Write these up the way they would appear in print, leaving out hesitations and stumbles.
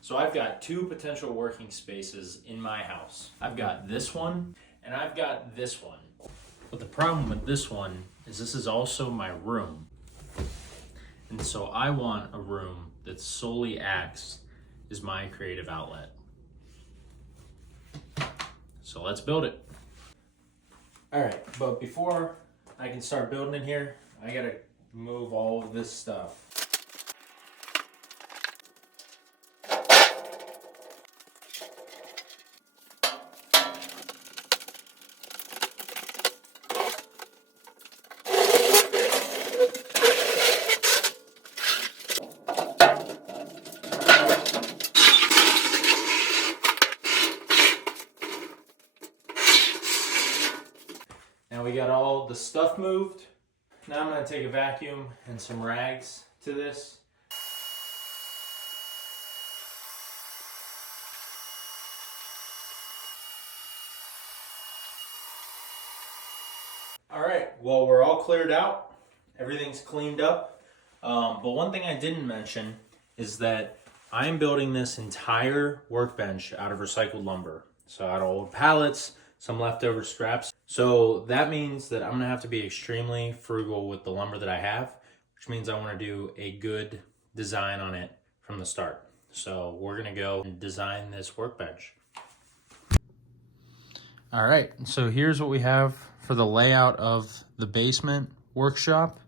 So I've got two potential working spaces in my house. I've got this one and I've got this one. But the problem with this one is this is also my room. And so I want a room that solely acts as my creative outlet. So let's build it. All right, but before I can start building in here, I gotta move all of this stuff. Now we got all the stuff moved. Now I'm gonna take a vacuum and some rags to this. All right, well, we're all cleared out. Everything's cleaned up. But one thing I didn't mention is that I'm building this entire workbench out of recycled lumber. So out of old pallets, some leftover scraps. So that means that I'm gonna have to be extremely frugal with the lumber that I have, which means I wanna do a good design on it from the start. So we're gonna go and design this workbench. All right, so here's what we have for the layout of the basement workshop.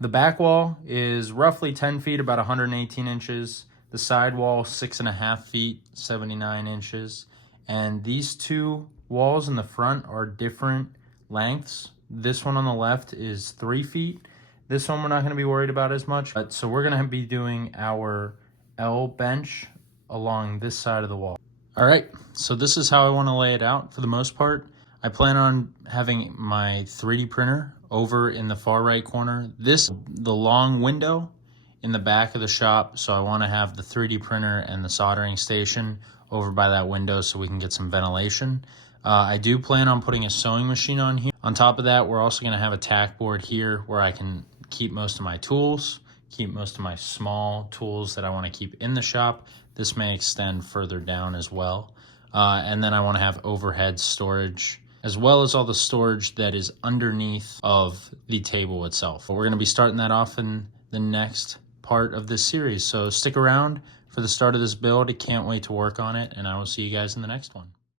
The back wall is roughly 10 feet, about 118 inches. The side wall, 6.5 feet, 79 inches. And these two walls in the front are different lengths. This one on the left is 3 feet. This one we're not gonna be worried about as much. So we're gonna be doing our L bench along this side of the wall. All right, so this is how I wanna lay it out for the most part. I plan on having my 3D printer over in the far right corner. The long window in the back of the shop, so I wanna have the 3D printer and the soldering station over by that window so we can get some ventilation. I do plan on putting a sewing machine on here. On top of that, we're also gonna have a tack board here where I can keep most of my tools, keep most of my small tools that I wanna keep in the shop. This may extend further down as well. And then I wanna have overhead storage, as well as all the storage that is underneath of the table itself. But we're gonna be starting that off in the next part of this series. So stick around for the start of this build. I can't wait to work on it, and I will see you guys in the next one.